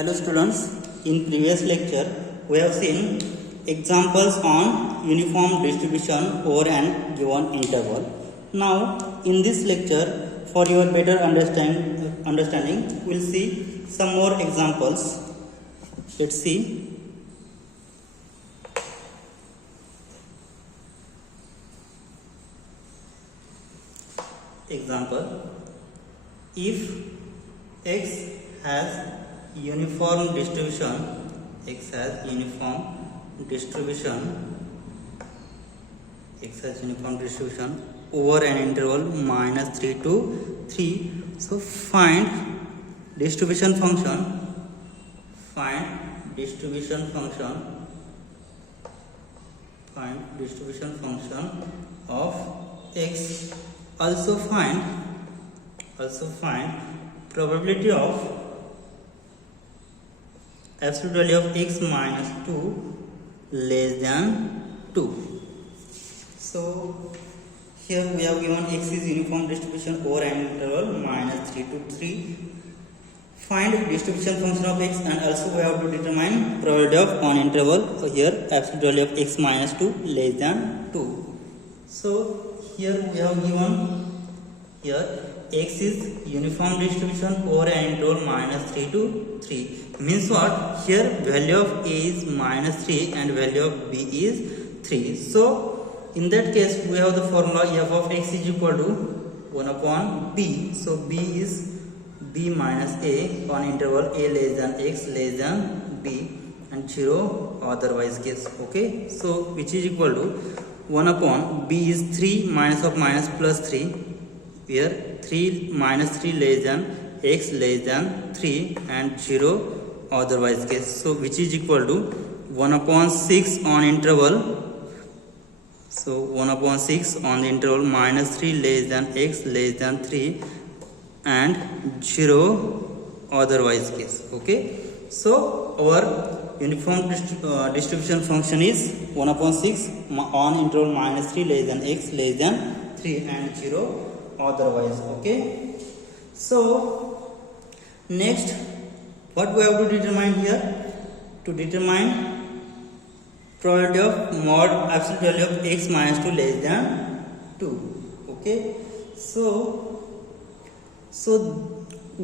Hello students, in previous lecture we have seen examples on uniform distribution over an given interval. Now in this lecture, for your better understanding, we will see some more examples. Let's see. Example: if x has uniform distribution over an interval -3 to 3. So find distribution function of x. Also find probability of absolute value of x minus 2 less than 2. So here we have given x is uniform distribution over an interval -3 to 3. Find distribution function of x, and also we have to determine probability of on interval here absolute value of x minus 2 less than 2. So here we have given here x is uniform distribution over an interval -3 to 3. Means what? Here value of a is -3 and value of b is 3. So in that case we have the formula f of x is equal to 1 upon b. So b is b minus a on interval a less than x less than b and 0 otherwise case. Okay, so which is equal to 1 upon b is 3 minus of minus plus 3, where 3 minus 3 less than x less than 3 and 0 otherwise case. So which is equal to 1 upon 6 on interval. So 1 upon 6 on the interval -3 less than x less than 3 and 0 otherwise case. Okay, so our uniform distribution function is 1 upon 6 on interval -3 less than x less than 3 and 0 otherwise. Okay, so next what we have to determine here? To determine probability of mod absolute value of x minus 2 less than 2. Okay, so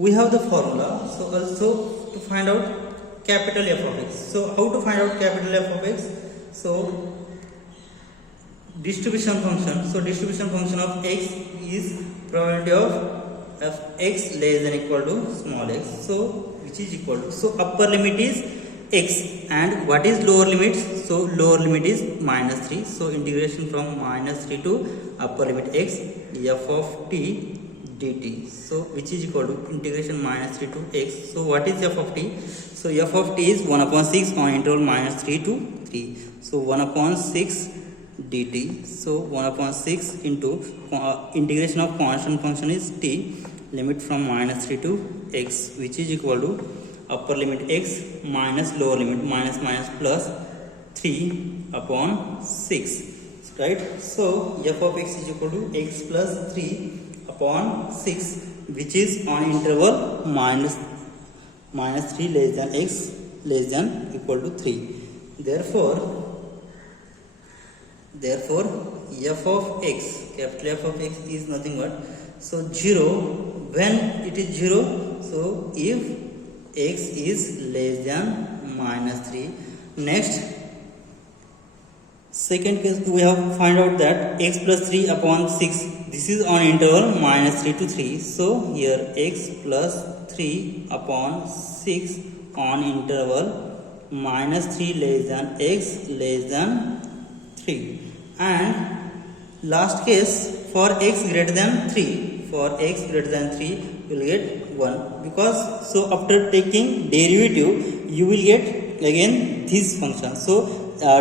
we have the formula. So also to find out capital F of x. So how to find out capital F of x? So distribution function. So distribution function of x is probability of x less than equal to small x. So which is equal to, so upper limit is x, and what is lower limit? So lower limit is -3. So integration from -3 to upper limit x f of t dt. So which is equal to integration -3 to x. So what is f of t? So f of t is 1 upon 6 on interval -3 to 3. So 1 upon 6 dt. So 1 upon 6 into integration of constant function is t, limit from -3 to x, which is equal to upper limit x minus lower limit minus plus 3 upon 6, right? So f of x is equal to x plus 3 upon 6, which is on interval -3 less than x less than equal to 3. Therefore f of x, capital F of x is nothing but, so 0 when it is 0. So if x is less than -3. Next, second case we have to find out that x plus 3 upon 6, this is on interval -3 to 3. So here x plus 3 upon 6 on interval -3 less than x less than 3. And last case for x greater than 3, you will get 1, because so after taking derivative you will get again this function. So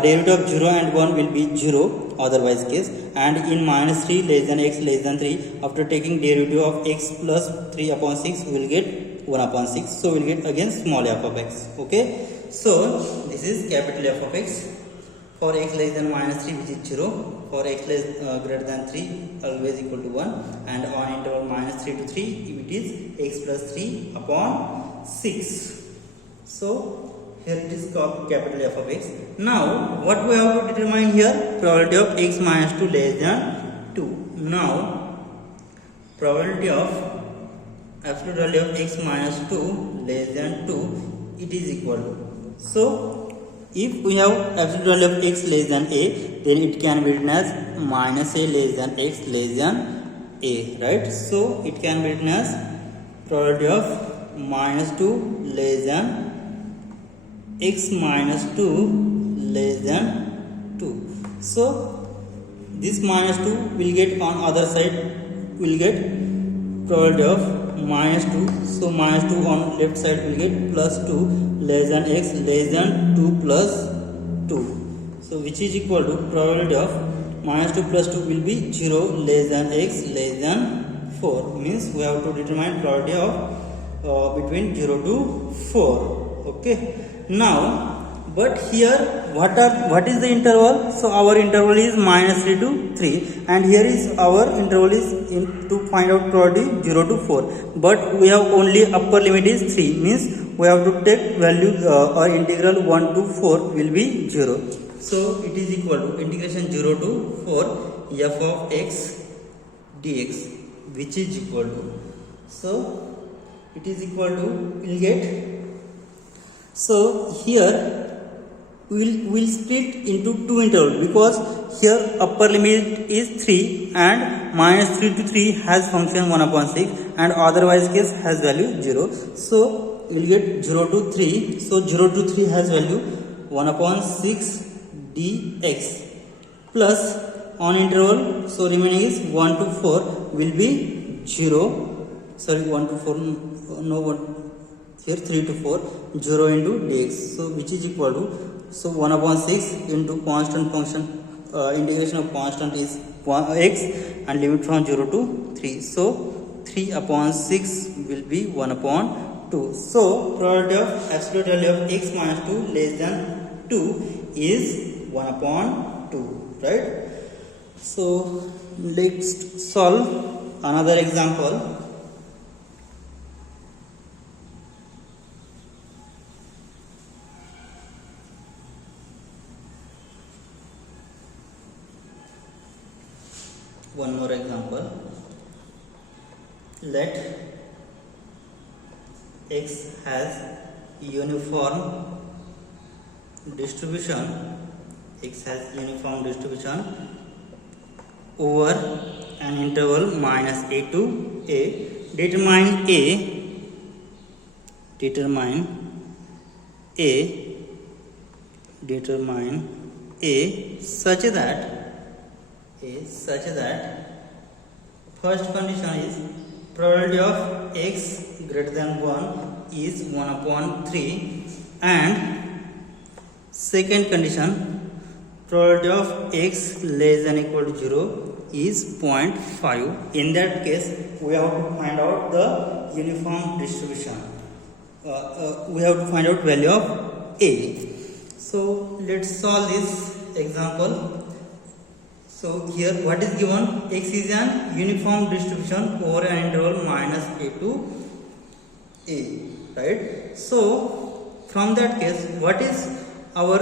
derivative of 0 and 1 will be 0 otherwise case, and in -3 less than x less than 3, after taking derivative of x plus 3 upon 6 we will get 1 upon 6. So we will get again small f of x. Okay, so this is capital F of x. For x less than -3, which is 0, for x greater than 3 always equal to 1, and on interval -3 to 3 it is x plus 3 upon 6. So here it is called capital F of x. Now what we have to determine here? Probability of x minus 2 less than 2. Now probability of absolute value of x minus 2 less than 2, it is equal to, so if we have absolute value of x less than a, then it can be written as minus a less than x less than a, right? So it can be written as probability of minus 2 less than x minus 2 less than 2. So this minus 2 will get on other side, will get probability of minus 2. So minus 2 on left side will get plus 2 less than x less than 2 plus 2. So which is equal to probability of minus 2 plus 2 will be 0 less than x less than 4. Means we have to determine probability of between 0 to 4. Okay. Now but here what is the interval? So our interval is minus 3 to 3, and here is our interval is to find out probability 0 to 4, but we have only upper limit is 3, means we have to take value or integral 1 to 4 will be 0. So it is equal to integration 0 to 4 f of x dx, which is equal to, so it is equal to, we'll get, so here we'll split into two intervals, because here upper limit is 3 and minus 3 to 3 has function 1 upon 6 and otherwise case has value 0. So we'll get 0 to 3. So 0 to 3 has value 1 upon 6 dx plus on interval, so remaining is 1 to 4 will be 0. Sorry, 1 to 4, no, 1 here 3 to 4, 0 into dx. So which is equal to, so 1 upon 6 into constant function, integration of constant is x and limit from 0 to 3. So 3 upon 6 will be 1 upon 2. So probability of absolute value of x minus 2 less than 2 is 1 upon 2, right? So let's solve another example. One more example. Let x has uniform distribution. X has uniform distribution over an interval minus a to a. Determine a such that first condition is probability of x greater than 1 is 1 upon 3, and second condition probability of x less than equal to 0 is 0.5. In that case we have to find out the uniform distribution. We have to find out value of a. So let's solve this example. So here what is given? X is an uniform distribution over an interval minus a to a, right? So from that case, what is our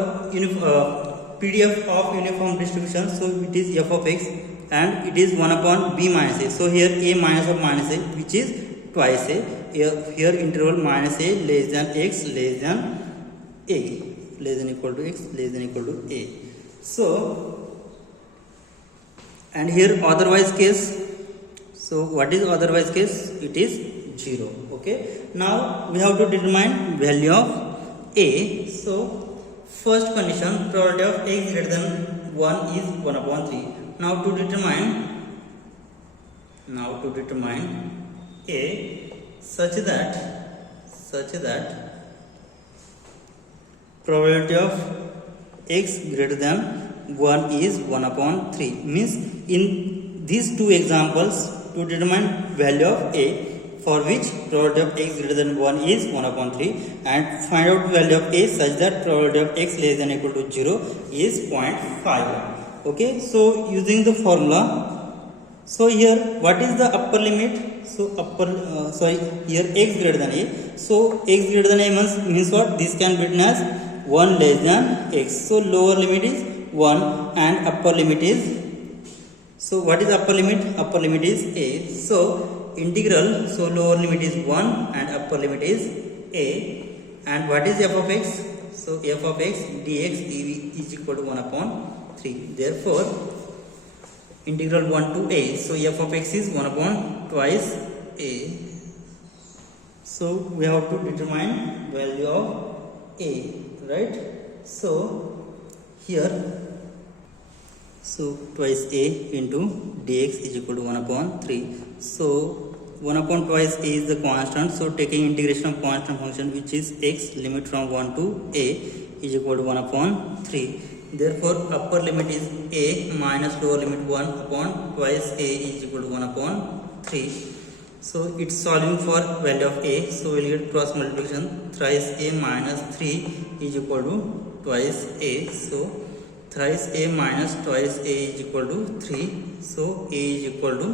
PDF of uniform distribution? So it is f of x and it is 1 upon b minus a. So here a minus of minus a, which is twice a. Here interval minus a less than x less than a, less than equal to x less than equal to a. So and here otherwise case, so what is otherwise case? It is 0. Okay, now we have to determine value of a. So first condition, probability of x greater than 1 is 1 upon 3. Now to determine a such that probability of x greater than 1 is 1 upon 3, means in these two examples to determine value of a, for which probability of x greater than 1 is 1 upon 3, and find out value of a such that probability of x less than equal to 0 is 0.5. Okay, so using the formula, so here what is the upper limit? so upper sorry, here x greater than a, so x greater than a means what? This can be written as 1 less than x. So lower limit is 1 and upper limit is, so what is upper limit? Upper limit is a. So integral, so lower limit is 1 and upper limit is a. And what is f of x? So f of x dx is equal to 1 upon 3. Therefore integral 1 to a, so f of x is 1 upon twice a. So we have to determine value of a, right? So here, so twice a into dx is equal to 1 upon 3. So 1 upon twice a is the constant, so taking integration of constant function which is x, limit from 1 to a is equal to 1 upon 3. Therefore upper limit is a minus lower limit 1 upon twice a is equal to 1 upon 3. So it's solving for value of a, so we'll get cross multiplication, thrice a minus 3 is equal to twice a. So thrice a minus twice a is equal to 3, so a is equal to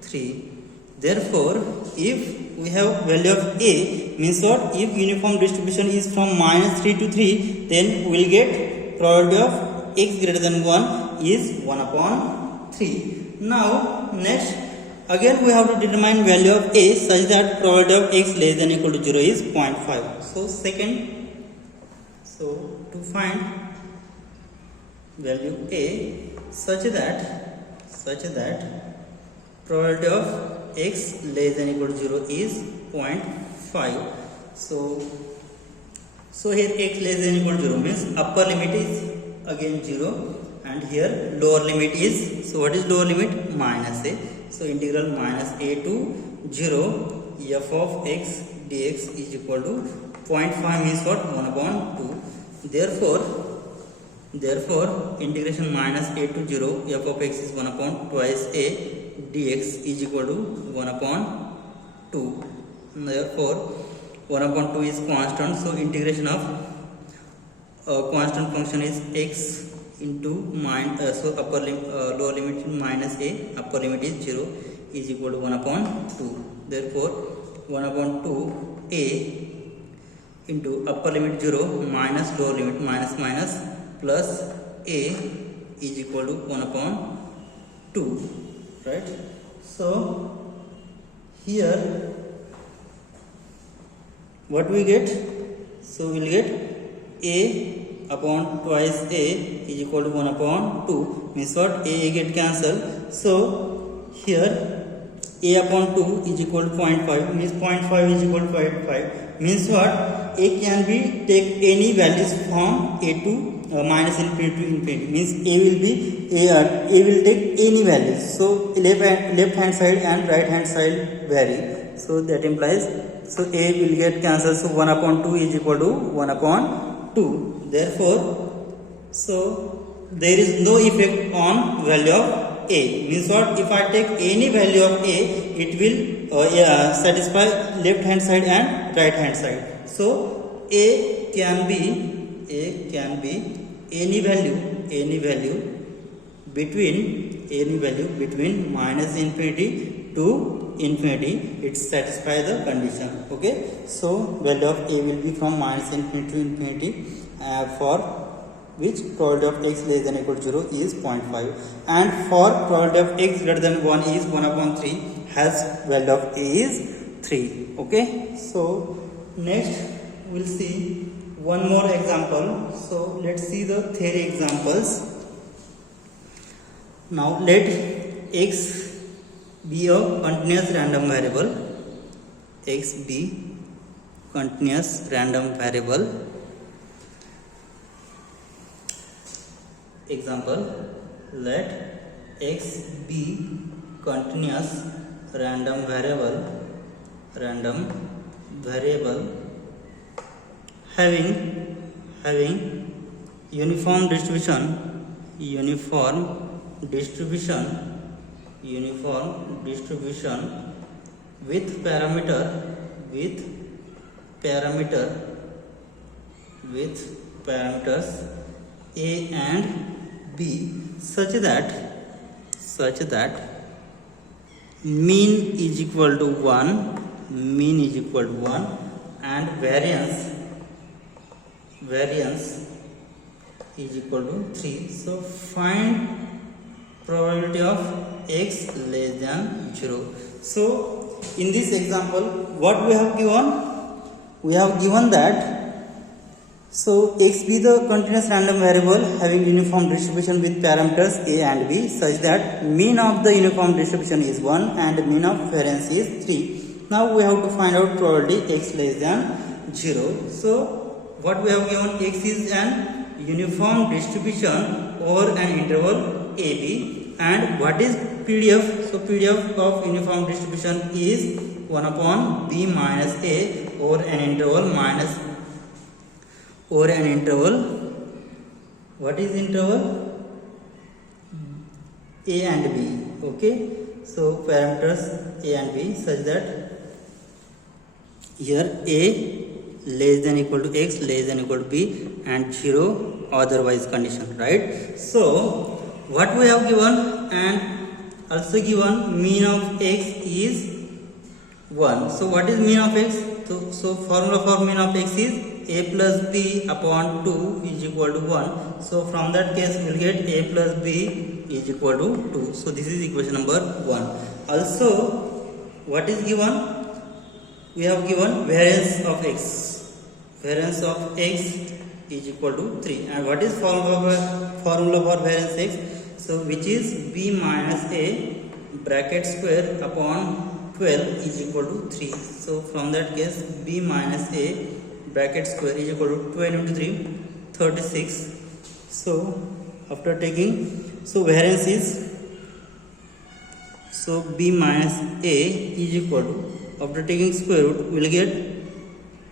3. Therefore if we have value of a, means what? If uniform distribution is from minus 3 to 3, then we will get probability of x greater than 1 is 1 upon 3. Now next, again we have to determine value of a such that probability of x less than or equal to 0 is 0.5. So second, so to find value a such that probability of x less than or equal to 0 is 0.5. So here x less than or equal to 0 means upper limit is again 0 and here lower limit is, so what is lower limit? Minus a. So integral minus a to 0 f of x dx is equal to 0.5 means what? 1 upon 2. Therefore integration minus a to 0 f of x is 1 upon twice a dx is equal to 1 upon 2. Therefore 1 upon 2 is constant, so integration of constant function is x into so upper limit lower limit minus a, upper limit is 0 is equal to 1 upon 2. Therefore 1 upon 2 a into upper limit 0 minus lower limit minus plus a is equal to 1 upon 2, right? So here what we get? So we'll get a upon twice a is equal to 1 upon 2, means what? A get cancelled. So here a upon 2 is equal to 0.5, means 0.5 is equal to 0.5, means what? A can be take any values from a to minus infinity to infinity, means a will take any values. So left hand side and right hand side vary, so that implies, so a will get cancelled, so 1 upon 2 is equal to 1 upon 2. Therefore so there is no effect on value of a, means what? If I take any value of a, it will satisfy left hand side and right hand side. So a can be any value between minus infinity to infinity, it satisfies the condition. Okay, so value of a will be from minus infinity to infinity, for which probability of x less than or equal to 0 is 0.5, and for probability of x greater than 1 is 1 upon 3, has value of a is 3. Okay, so next we'll see one more example. So let's see the theory examples. Now let x be a continuous random variable, x be continuous random variable. Example, let x be continuous random variable having uniform distribution with parameters a and b such that mean is equal to 1, mean is equal to 1, and variance is equal to 3. So find probability of x less than 0. So in this example, what we have given? We have given that so x be the continuous random variable having uniform distribution with parameters a and b such that mean of the uniform distribution is 1 and mean of variance is 3. Now we have to find out probability x less than 0. So what we have given, x is an uniform distribution over an interval AB, and what is PDF? So PDF of uniform distribution is 1 upon b minus a over an interval minus over an interval. What is interval? A and b. Okay, so parameters a and b such that here a less than equal to x, less than equal to b, and 0 otherwise condition, right? So what we have given, and also given mean of x is 1. So what is mean of x? So formula for mean of x is a plus b upon 2 is equal to 1. So from that case we will get a plus b is equal to 2. So this is equation number 1. Also what is given? We have given variance of x. Variance of x is equal to 3. And what is formula for variance x? So which is b minus a bracket square upon 12 is equal to 3. So from that case b minus a bracket square is equal to 12 into 3, 36. So after taking, so variance is, so b minus a is equal to, after taking square root we will get,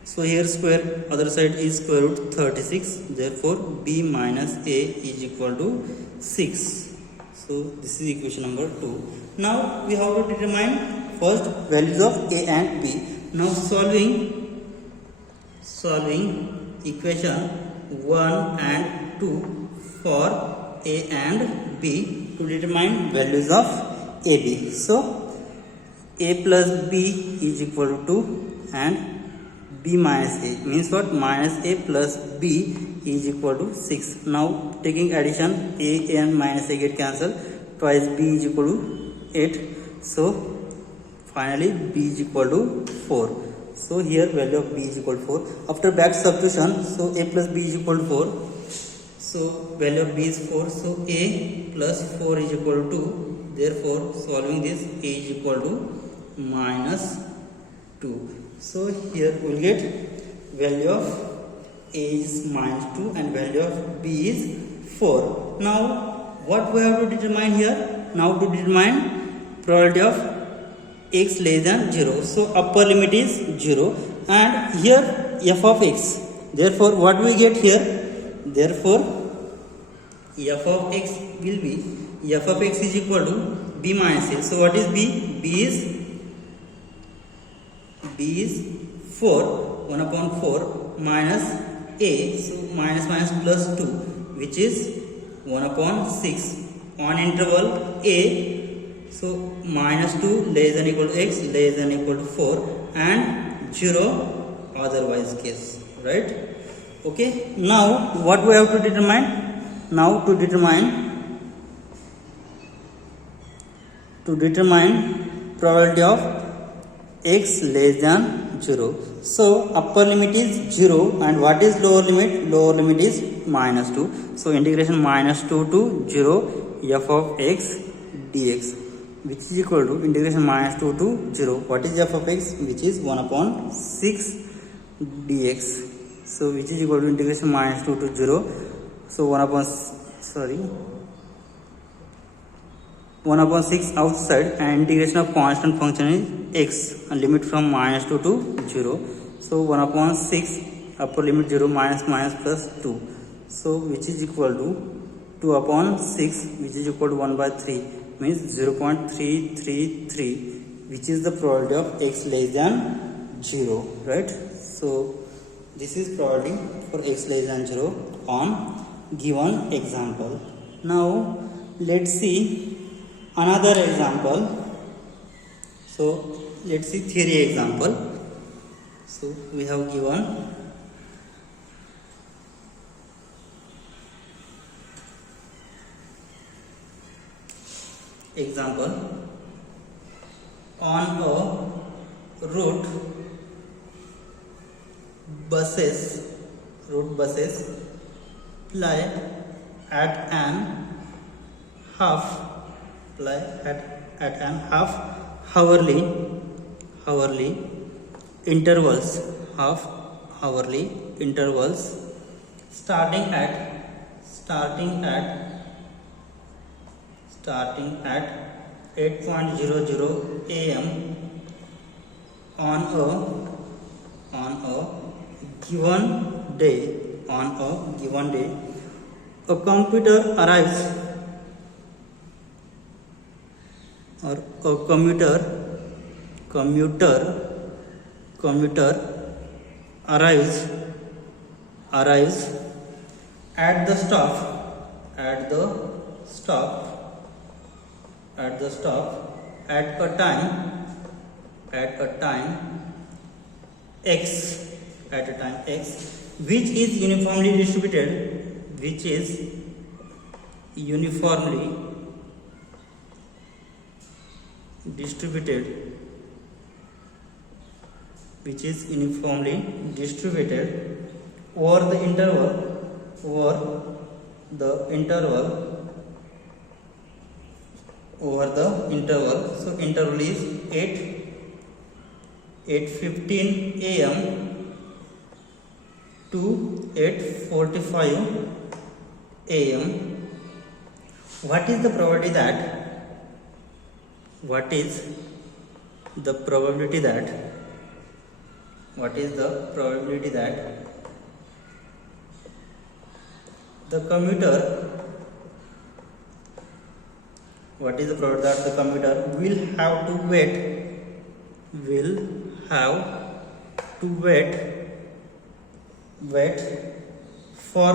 so here square, other side is square root 36, therefore b minus a is equal to 6. So this is equation number 2. Now we have to determine first values of a and b. Now solving equation 1 and 2 for a and b to determine values of ab. So a plus b is equal to 2 and b minus a means what? Minus a plus b is equal to 6. Now taking addition, a and minus a get cancelled, twice b is equal to 8. So finally b is equal to 4. So here value of b is equal to 4. After back substitution, so a plus b is equal to 4. So value of b is 4. So a plus 4 is equal to 2. Therefore solving this, a is equal to minus 2. So here we will get value of a is minus 2 and value of b is 4. Now what we have to determine here? Now to determine probability of x less than 0. So upper limit is 0 and here f of x. Therefore what we get here? Therefore f of x will be, f of x is equal to b minus a. So what is b? b is 4, 1 upon 4 minus a. So minus plus 2, which is 1 upon 6 on interval a. So minus 2 less than equal to x, less than equal to 4, and 0 otherwise case, right? Okay, now what we have to determine? Now to determine probability of x less than 0. So upper limit is 0 and what is lower limit? Lower limit is minus 2. So integration minus 2 to 0 f of x dx, which is equal to integration minus 2 to 0. What is f of x? Which is 1 upon 6 dx. So which is equal to integration minus 2 to 0. So 1 upon 6 outside and integration of constant function is x and limit from minus 2 to 0. So 1 upon 6 upper limit 0 minus plus 2. So which is equal to 2 upon 6 which is equal to 1 by 3 means 0.333, which is the probability of x less than 0, right? So this is probability for x less than 0 on given example. Now let's see another example. So let's see theory example. So we have given example on a route buses ply at an half hourly intervals starting at 8:00 a.m. on a given day. A computer arrives, or a commuter arrives at the stop at a time x which is uniformly distributed over the interval. So interval is 8:15 a.m. to 8:45 a.m. What is the probability that the commuter will have to wait for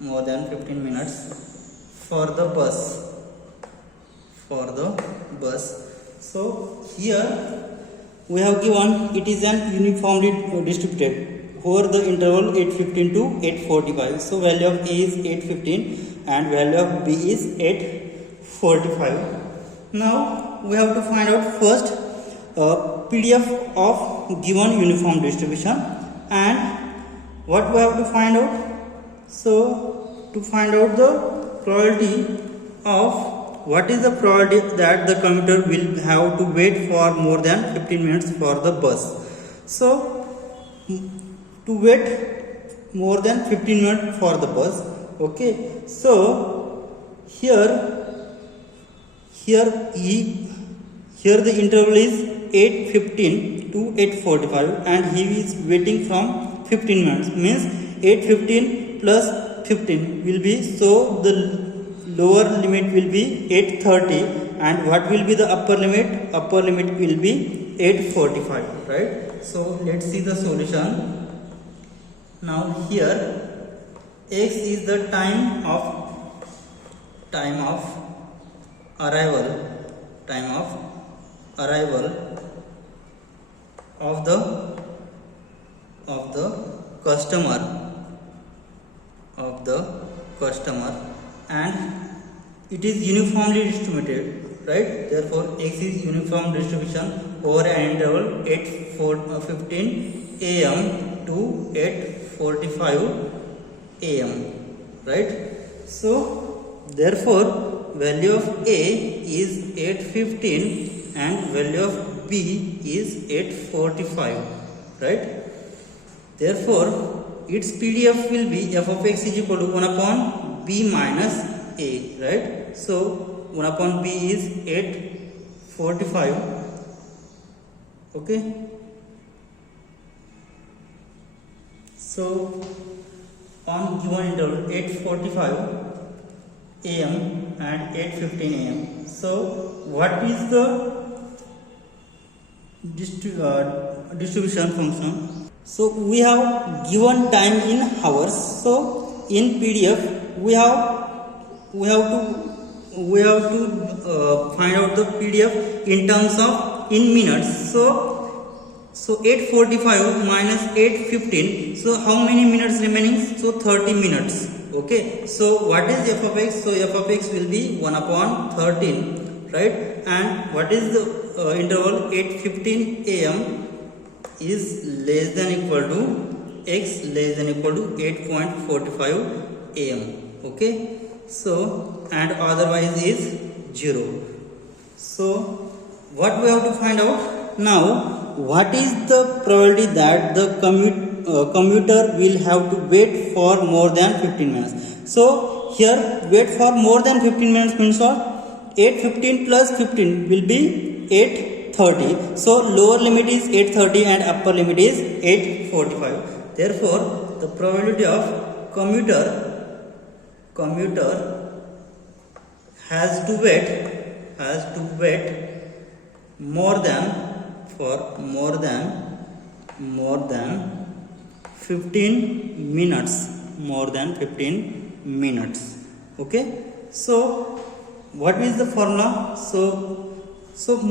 more than 15 minutes for the bus. So here we have given it is an uniformly distributed over the interval 8:15 to 8:45. So value of A is 8:15 and value of B is 8:45. Now we have to find out first PDF of given uniform distribution, and what we have to find out. So to find out the probability of what is the probability that the commuter will have to wait for more than 15 minutes for the bus. So to wait more than 15 minutes for the bus. Okay, so here the interval is 8:15 to 8:45 and he is waiting from 15 minutes, means 8:15 plus 15 will be, so the lower limit will be 8:30 and what will be the upper limit will be 8:45, right? So let's see the solution. Now here x is the time of arrival of the customer and it is uniformly distributed, right? Therefore x is uniform distribution over an interval 8:15 a.m. to 8:45 a.m. right? So therefore value of A is 8:15 and value of B is 8:45, right? Therefore its PDF will be f of x is equal to 1 upon B minus A, right? So 1 upon B is 8:45. Okay, so on given interval 8:45 am and 8:15 am. So what is the distribution function? So we have given time in hours. So in PDF we have to find out the PDF in terms of in minutes. So 8:45 minus 8:15. So how many minutes remaining? So 30 minutes. Okay. So what is f of x? So f of x will be 1/13, right? And what is the interval? 8:15 a.m. is less than equal to x less than equal to 8:45 a.m. Okay. So and otherwise is 0. So what we have to find out now? What is the probability that the commuter will have to wait for more than 15 minutes? So here wait for more than 15 minutes means what? 8:15 plus 15 will be 8:30. So lower limit is 8:30 and upper limit is 8:45. Therefore the probability of commuter has to wait more than 15 minutes. Okay. So what is the formula? So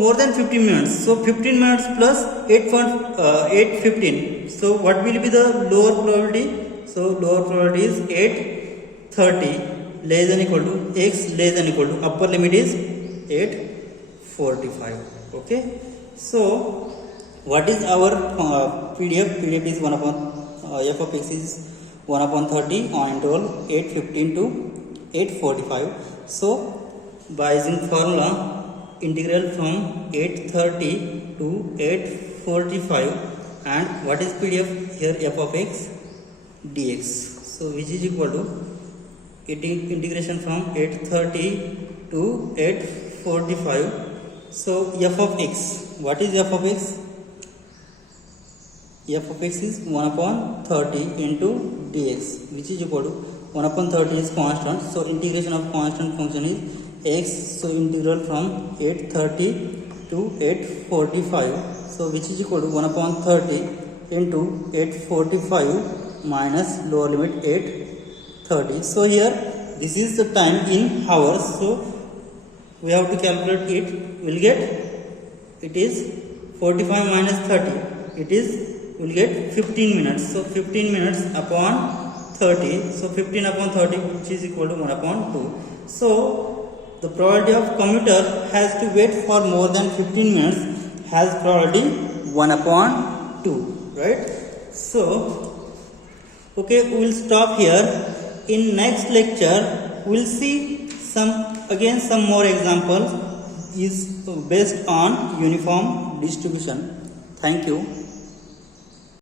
more than 15 minutes. So 15 minutes plus 8:15. So what will be the lower probability? So lower probability is 8:30 less than equal to x less than equal to upper limit is 8:45. Okay. So what is our PDF? PDF is f of x is 1/30 on interval 8:15 to 8:45. So by using formula integral from 8:30 to 8:45, and what is PDF here? F of x dx. So which is equal to integration from 8:30 to 8:45. So f of x, what is f of x? F of x is 1/30 into dx, which is equal to 1/30 is constant. So integration of constant function is x. So integral from 8:30 to 8:45. So which is equal to 1/30 into 8:45 minus lower limit 8:30. So here this is the time in hours. So we have to calculate it. We'll get it is 45 minus 30. It is we'll get 15 minutes. So 15 minutes upon 30. So 15/30, which is equal to 1/2. So the probability of commuter has to wait for more than 15 minutes has probability 1/2, right? So okay, we will stop here. In next lecture we'll see some more examples is based on uniform distribution. Thank you.